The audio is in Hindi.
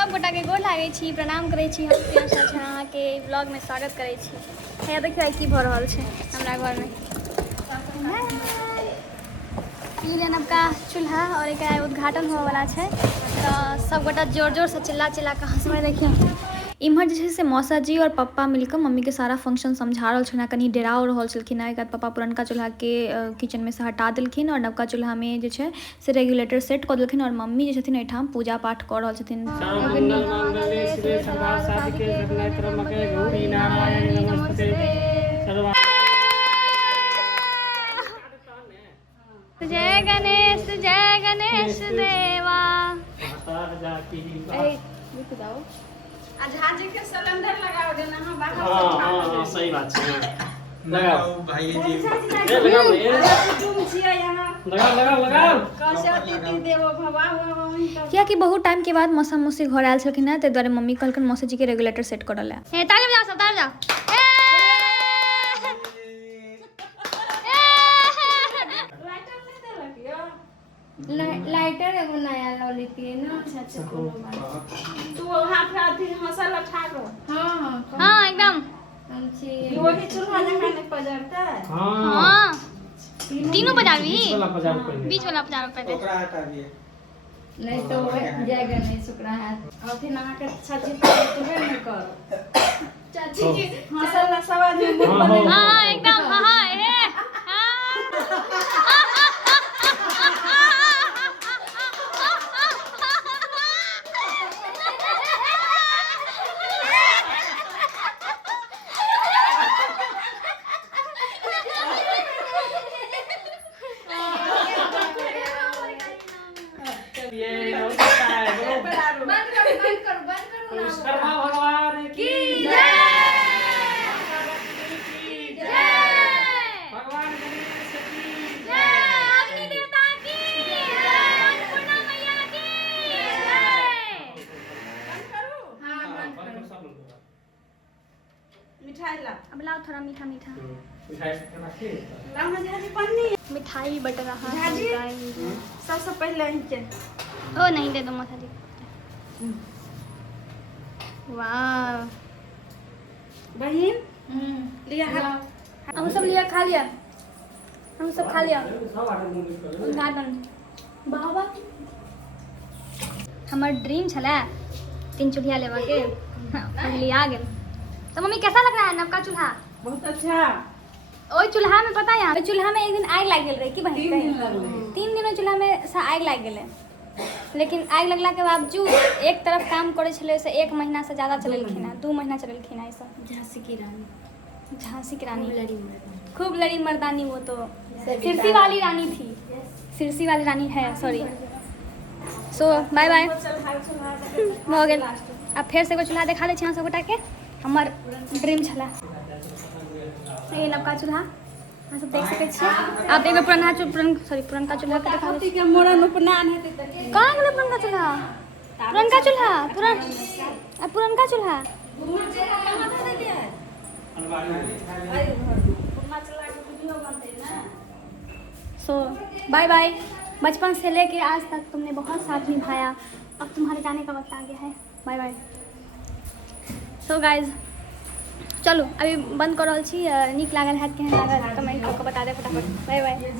सब गोटा के गोर लागै छी, प्रणाम करै छी। हम प्रियांशा झा अहाँ के ब्लॉग में स्वागत करै छी। है देखियो की भ रहल छै हमरा घर में। ई नवका चूल्हा और एकरा उद्घाटन होवे वाला छै, तो सब गोटा जोर जोर से चिल्ला चिल्ला के हंसबे। देखियो इम्हर जे छै से मौसा जी और पप्पा मिलकर मम्मी के सारा फंक्शन समझा रहल छथिन। कनी डेराओ रहल छलखिन। एक पप्पा पुरनका चूल्हा के किचन में से हटा देलखिन और नवका चूल्हा में जे छै से रेगुलेटर सेट कर देलखिन और मम्मी जे छथिन एठाम पूजा पाठ कर रहल छथिन। जय गणेश देवा। आज हाजी के सिलेंडर लगाओ देना। हां बाहर हां सही बात है। लगाओ भाई जी लगाओ ये तुम छिए यहां लगाओ कैसे अतिथि देवो भवा। क्या कि बहुत टाइम के बाद मौसा मौसी घर आयल छलखिन है, ताहि दुआरे मम्मी कहलखिन मौसी जी के रेगुलेटर सेट करऽ ले। हे ताली बजाओ सब, ताली बजाओ। लाइटर एगो नया लो लेती ना। अच्छा कोनो बात तू हाथ हाथ मसाला ठाको। हां हां एकदम हम छी वही चूल्हा जखा ने पजरता। हां तीनों बजावी, बीच वाला बजा पहले ओकरा हटा दिए नहीं तो जय गणेश शुक्र है। और फिर नहा के छाची तो नहीं कर चाची जी मसाला सब आदमी मुंह बने। हां एकदम हां हे भगवान की जय। भगवान गणेश की जय। अग्नि देवता की जय, अन्नपूर्णा मैया की जय। हां बंद करो। मिठाई ला अब लाओ थोड़ा मीठा मीठा। मिठाई खाना के लाओ झाजी पन्नी मिठाई बट रहा है झाजी गाइस। सबसे पहले इनके ओ नहीं दे दो मौसा जी। वाह बहन लिया हम सब लिया, खा लिया, हम सब खा लिया। सब आटे मुंह कर उद्घाटन बाबा हमर ड्रीम छले 3 चूल्हा लेवा के और लिया गेल। तो मम्मी कैसा लग रहा है नवका चूल्हा? बहुत अच्छा। ओई चूल्हा में पता है, ओई चूल्हा में एक दिन आग लाग गेल रहे की बहन? 3 दिन लगले। 3 दिन ओई चूल्हा में से आग लाग गेले, लेकिन आग लगला के बावजूद एक तरफ काम करे छले से 1 महीना से ज्यादा चलेलखिन है, 2 महीना चलेलखिन है। सब झांसी की रानी खूब लड़ी मर्दानी। वो तो सिरसी वाली रानी थी, सिरसी वाली रानी है, सॉरी। सो बाय बाय हो गेल। अब फिर से एगो चूल्हा देखा दै छी अहाँ सब गोटा के। हमर ड्रीम छला ये नवका चूल्हा, अहाँ सब देख सकै छी। आप एक बेर पुरनका चूल्हा के देखा दै छी। के मोरन उपनान हेतै त कहाँ गेलै पुरनका चूल्हा? पुरनका चूल्हा सो बाय बाय। बचपन से लेके आज तक तुमने बहुत साथ निभाया, अब तुम्हारे जाने का वक्त आ गया है। Bye bye. सो गाइज चलो अभी बंद कर रहल छी। नीक लागल है केहन लागल कमेंट करके बता दे फटाफट। Bye bye.